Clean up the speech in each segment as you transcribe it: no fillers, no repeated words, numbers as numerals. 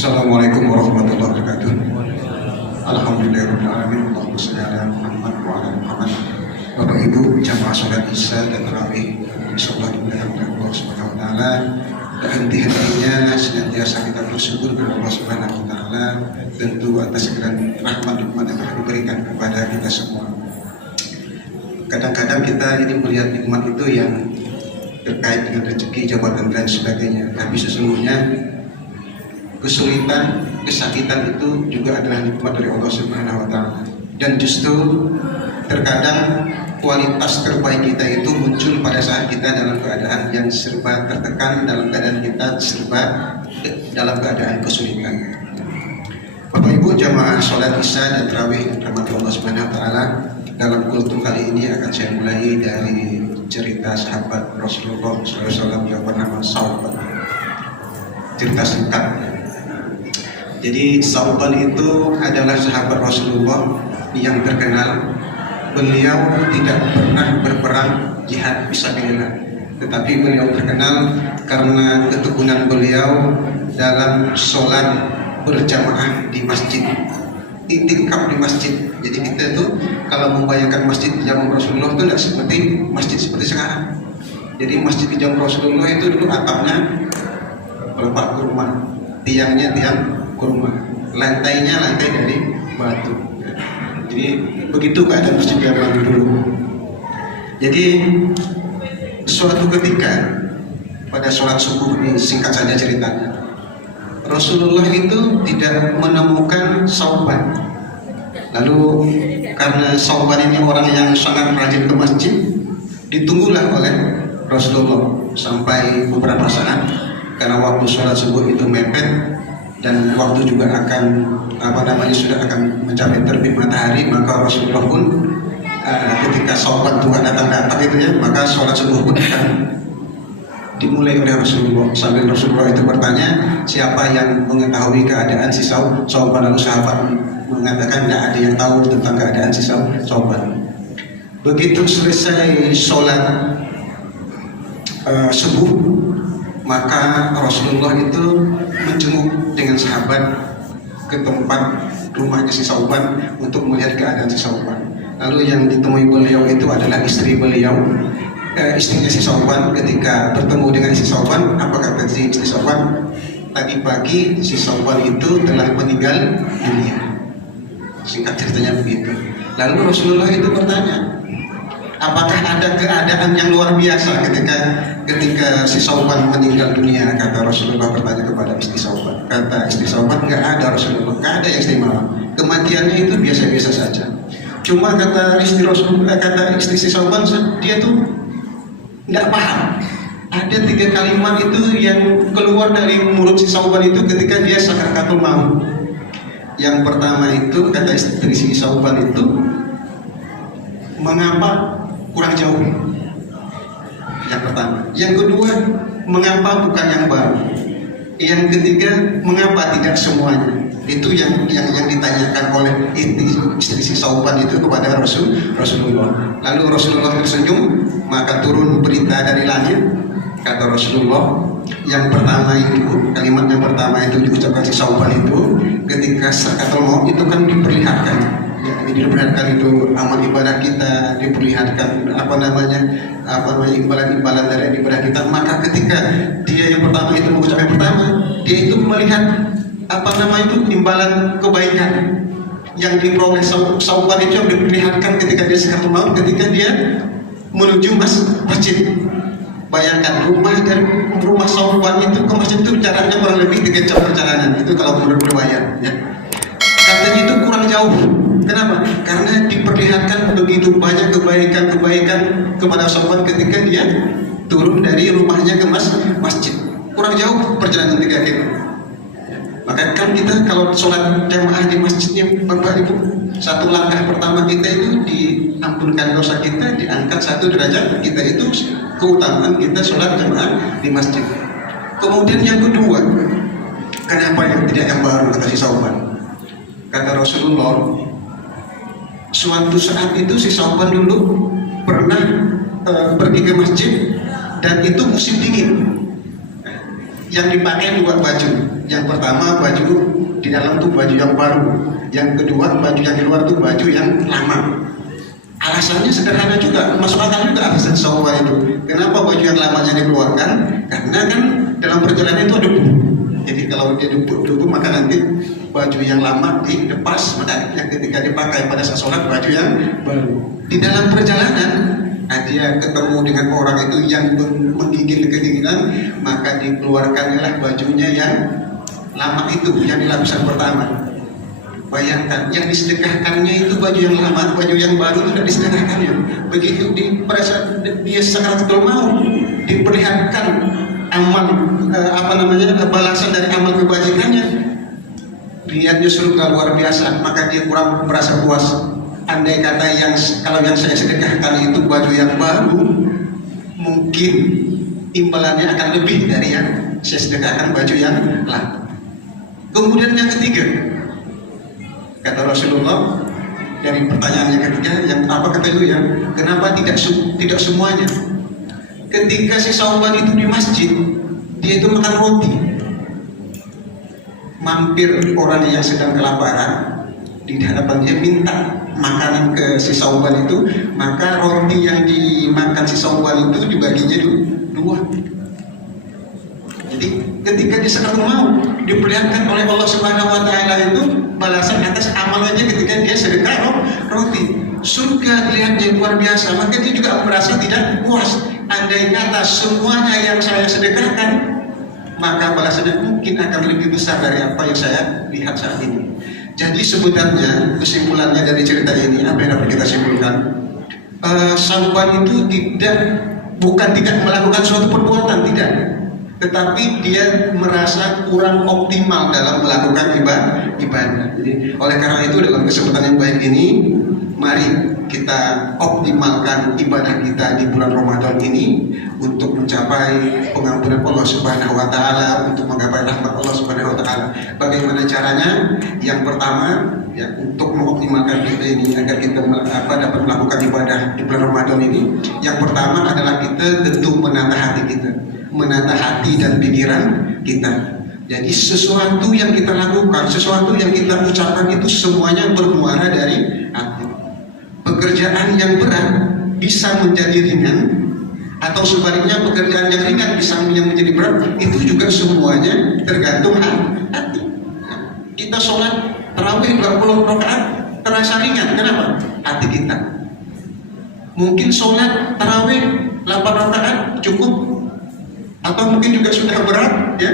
Assalamualaikum warahmatullahi wabarakatuh. Alhamdulillahirrahmanirrahim. Allahumma sholli ala Muhammad wa ala Muhammad. Bapak Ibu jamaah sholat isya dan tarawih, insyaallah dimuliakan Allah Subhanahu wa taala. Dan henti-hentinya senantiasa kita bersyukur kepada Allah Subhanahu wa taala tentu atas segala rahmat nikmat yang telah diberikan kepada kita semua. Kadang-kadang kita ini melihat nikmat itu yang terkait dengan rezeki, jabatan dan sebagainya, tapi sesungguhnya kesulitan, kesakitan itu juga adalah nikmat dari Allah Subhanahu wa taala. Dan justru terkadang kualitas terbaik kita itu muncul pada saat kita dalam keadaan yang serba tertekan, dalam keadaan kita serba dalam keadaan kesulitan. Bapak Ibu jamaah sholat isya dan tarawih rahmat Allah Subhanahu wa taala, dalam kultum kali ini akan saya mulai dari cerita sahabat Rasulullah SAW yang bernama Sauban. Cerita singkat. Jadi Sauban itu adalah sahabat Rasulullah yang terkenal. Beliau tidak pernah berperang jihad fisabilillah, tetapi beliau terkenal karena ketekunan beliau dalam sholat berjamaah di masjid, itikaf di masjid. Jadi kita itu kalau membayangkan masjid di zaman Rasulullah itu tidak seperti masjid seperti sekarang. Jadi masjid di zaman Rasulullah itu dulu atapnya pelepah kurma, tiangnya tiang kurma, lantainya lantai dari batu. Jadi begitu keadaan masjid zaman dulu. Jadi suatu ketika pada sholat subuh ini, singkat saja ceritanya, Rasulullah itu tidak menemukan Sauban. Lalu karena Sauban ini orang yang sangat rajin ke masjid, ditunggulah oleh Rasulullah sampai beberapa saat, karena waktu sholat subuh itu mepet dan waktu juga akan sudah akan mencapai terbit matahari. Maka Rasulullah pun ketika Sauban Tuhan datang itu ya, maka sholat subuh pun akan dimulai oleh Rasulullah. Sambil Rasulullah itu bertanya, siapa yang mengetahui keadaan si Sauban? Lalu sahabat mengatakan tidak ada yang tahu tentang keadaan si Sauban. Begitu selesai sholat subuh, maka Rasulullah itu menjenguk dengan sahabat ke tempat rumahnya si Sauban untuk melihat keadaan si Sauban. Lalu yang ditemui beliau itu adalah istri beliau, istrinya si Sauban. Ketika bertemu dengan si Sauban, apa kata si istri Sauban? Tadi pagi si Sauban itu telah meninggal dunia. Singkat ceritanya begitu. Lalu Rasulullah itu bertanya, apakah ada keadaan yang luar biasa ketika si Sauban meninggal dunia? Kata Rasulullah bertanya kepada istri Sauban. Kata istri Sauban, enggak ada Rasulullah, enggak ada yang istimewa. Kematiannya itu biasa-biasa saja. Cuma kata istri Rasulullah, kata istri si Sauban, dia tuh enggak paham. Ada 3 kalimat itu yang keluar dari mulut si Sauban itu ketika dia sakaratul maut. Yang pertama itu kata istri si Sauban itu, mengapa kurang jauh? Yang pertama. Yang kedua, mengapa bukan yang baru? Yang ketiga, mengapa tidak semuanya? Itu yang ditanyakan oleh istri si Sauban itu kepada Rasulullah. Lalu Rasulullah tersenyum, maka turun berita dari langit. Kata Rasulullah, yang pertama itu, kalimat yang pertama itu diucapkan si Sauban itu ketika sakaratul maut itu kan diperlihatkan. Ya, diperlihatkan itu amal ibadah kita, diperlihatkan imbalan-imbalan dari ibadah kita. Maka ketika dia yang pertama itu mengucap yang pertama, dia itu melihat imbalan kebaikan yang diperoleh Sauban itu yang diperlihatkan ketika dia sakaratul maut, ketika dia menuju masjid. Bayangkan rumah Sauban itu ke masjid itu jaraknya kurang lebih 3 jam perjalanan. Itu kalau menurut riwayat ya. Katanya itu kurang jauh. Kenapa? Karena diperlihatkan begitu banyak kebaikan-kebaikan kepada Sauban ketika dia turun dari rumahnya ke masjid. Kurang jauh perjalanan 3 km. Maka kan kita kalau sholat jamaah di masjidnya Bapak Ibu, satu langkah pertama kita itu diampunkan dosa kita, diangkat 1 derajat kita, itu keutamaan kita sholat jamaah di masjid. Kemudian yang kedua, kenapa yang tidak yang baru? Kata si Sauban. Kata Rasulullah, suatu saat itu si Sauban dulu pernah pergi ke masjid dan itu musim dingin. yang dipakai dua baju. Yang pertama baju di dalam tuh baju yang baru, yang kedua baju yang di luar tuh baju yang lama. Alasannya sederhana juga, masuk akal juga alasan Syawal itu. Kenapa baju yang lamanya dikeluarkan? Karena kan dalam perjalanan itu ada debu. Jadi kalau dia debu maka nanti baju yang lama dilepas, maka yang ketika dipakai pada saat sholat baju yang baru. Di dalam perjalanan dia ketemu dengan orang itu yang menggigil kedinginan, maka dikeluarkanlah bajunya yang lama itu, yang di lapisan pertama. Bayangkan, yang disedekahkannya itu baju yang lama, baju yang baru itu tidak disedekahkannya. Begitu pada saat dia sakaratul maut, diperlihatkan amal balasan dari amal kebajikannya, lihatnya surga luar biasa, maka dia kurang merasa puas. Andai kata kalau yang saya sedekahkan itu baju yang baru, mungkin imbalannya akan lebih dari yang saya sedekahkan baju yang lama. Kemudian yang ketiga, kata Rasulullah dari pertanyaannya ketiga, yang apa kata itu ya? Kenapa tidak semuanya? Ketika si Sauban itu di masjid, dia itu makan roti. Mampir orang yang sedang kelaparan, di hadapan dia minta makanan ke si Sauban itu, maka roti yang dimakan si Sauban itu dibaginya dua. Jadi ketika dia sedang mau diperlihatkan oleh Allah Subhanahu Wa Taala itu balasan atas amalannya ketika dia sedekah roti. Surga dilihatnya luar biasa, maka dia juga merasa tidak puas. Andai kata semuanya yang saya sedekahkan, maka balasannya mungkin akan lebih besar dari apa yang saya lihat saat ini. Jadi sebenarnya kesimpulannya dari cerita ini, apa yang dapat kita simpulkan? Sauban itu bukan tidak melakukan suatu perbuatan, tidak, tetapi dia merasa kurang optimal dalam melakukan ibadah. Jadi oleh karena itu dalam kesempatan yang baik ini, mari kita optimalkan ibadah kita di bulan Ramadan ini untuk mencapai pengampunan Allah Subhanahu Wa Taala, untuk menggapai rahmat Allah Subhanahu Wa Taala. Bagaimana caranya? Yang pertama, ya, untuk mengoptimalkan kita ini agar kita dapat melakukan ibadah di bulan Ramadan ini. Yang pertama adalah kita tentu menata hati kita, menata hati dan pikiran kita. Jadi sesuatu yang kita lakukan, sesuatu yang kita ucapkan itu semuanya bermuara dari hati. Pekerjaan yang berat bisa menjadi ringan, atau sebaliknya pekerjaan yang ringan bisa menjadi berat. Itu juga semuanya tergantung hati. Kita sholat tarawih 20 rakaat terasa ringan, kenapa? Hati kita. Mungkin sholat tarawih 8 rakaat cukup, atau mungkin juga sudah berat, ya.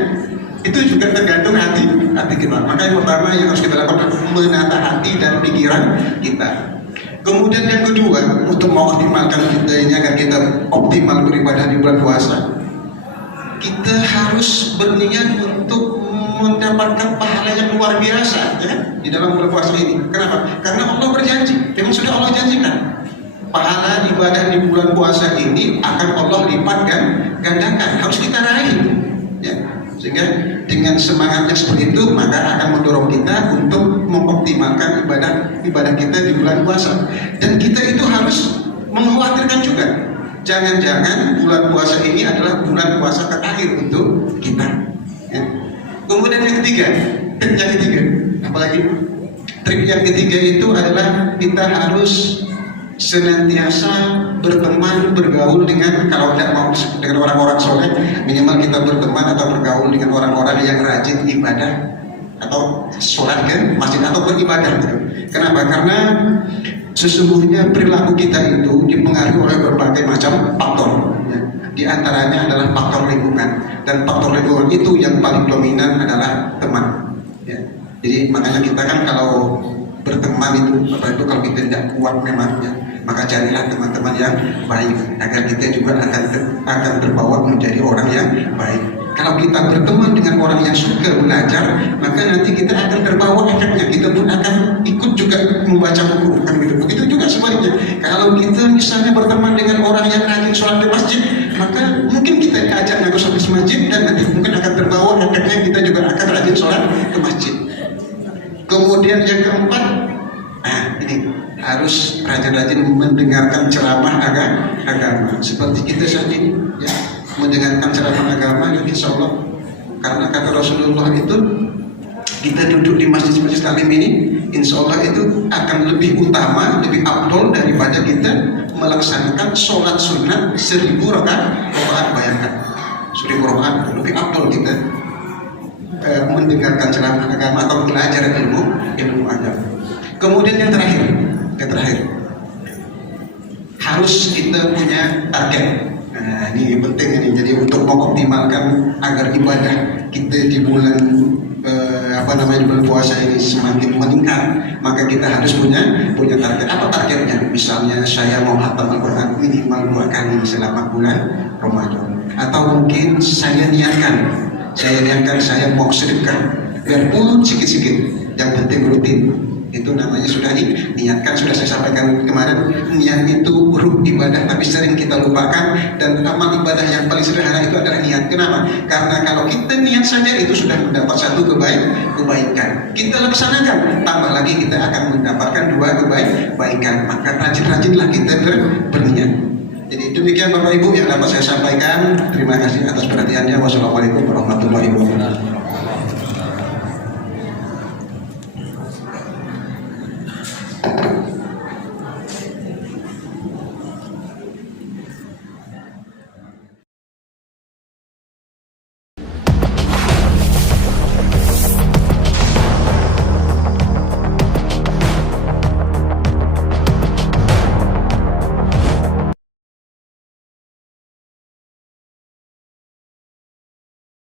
Itu juga tergantung hati kita. Maka yang pertama yang harus kita lakukan menata hati dan pikiran kita. Kemudian yang kedua, untuk mengoptimalkan kita ini agar kita optimal beribadah di bulan puasa, kita harus berniat untuk mendapatkan pahala yang luar biasa, ya, di dalam bulan puasa ini. Kenapa? Karena Allah berjanji, memang sudah Allah janjikan, pahala ibadah di bulan puasa ini akan Allah lipat gandakan, harus kita raih, ya. Sehingga dengan semangatnya seperti itu, maka akan mendorong kita untuk mengoptimalkan ibadah kita di bulan puasa. Dan kita itu harus mengkhawatirkan juga, jangan-jangan bulan puasa ini adalah bulan puasa terakhir untuk kita, ya. Kemudian yang ketiga, apalagi trik yang ketiga itu adalah kita harus senantiasa berteman, bergaul dengan, kalau tidak mau disebut dengan orang-orang soleh, minimal kita berteman atau bergaul dengan orang-orang yang rajin ibadah atau sholat ke masjid atau beribadah, gitu. Kenapa? Karena sesungguhnya perilaku kita itu dipengaruhi oleh berbagai macam faktor, ya. Di antaranya adalah faktor lingkungan, dan faktor lingkungan itu yang paling dominan adalah teman, ya. Jadi makanya kita kan kalau berteman itu, apa itu, kalau kita tidak kuat memang, ya, maka carilah teman-teman yang baik agar kita juga akan terbawa menjadi orang yang baik. Kalau kita berteman dengan orang yang suka belajar, maka nanti kita akan terbawa efeknya, kita pun akan ikut juga membaca buku, kan gitu. Begitu juga sebaliknya, kalau kita misalnya berteman dengan orang yang rajin sholat di masjid, maka mungkin kita ajak ngaku sholat di masjid, dan nanti mungkin akan terbawa efeknya, kita juga akan rajin sholat ke masjid. Kemudian yang keempat, ini harus rajin-rajin mendengarkan ceramah agama. Seperti kita saat ini, ya, mendengarkan ceramah agama, ya, insya Allah Karena kata Rasulullah itu, kita duduk di masjid-masjid taklim ini, insya Allah itu akan lebih utama, lebih afdol daripada kita melaksanakan sholat sunat 1000 rakaat. Bayangkan, 1000 rakaat lebih afdol kita mendengarkan ceramah agama atau belajar ilmu agama. Kemudian yang terakhir, harus kita punya target. Nah, ini penting ini. Jadi untuk mengoptimalkan agar ibadah kita di bulan di bulan puasa ini semakin meningkat, maka kita harus punya target. Apa targetnya? Misalnya saya mau hafal Al-Quran minimal 2 kali selama bulan Ramadan, atau mungkin saya niatkan saya mau sedekah biarpun sedikit-sedikit, yang penting rutin. Itu namanya sudah niatkan. Sudah saya sampaikan kemarin, niat itu ruh ibadah, tapi sering kita lupakan. Dan amal ibadah yang paling sederhana itu adalah niat. Kenapa? Karena kalau kita niat saja itu sudah mendapat satu kebaikan. Kita laksanakan, tambah lagi kita akan mendapatkan 2 kebaikan. Maka rajin-rajinlah kita berniat. Jadi demikian Bapak Ibu yang dapat saya sampaikan. Terima kasih atas perhatiannya. Wassalamualaikum warahmatullahi wabarakatuh.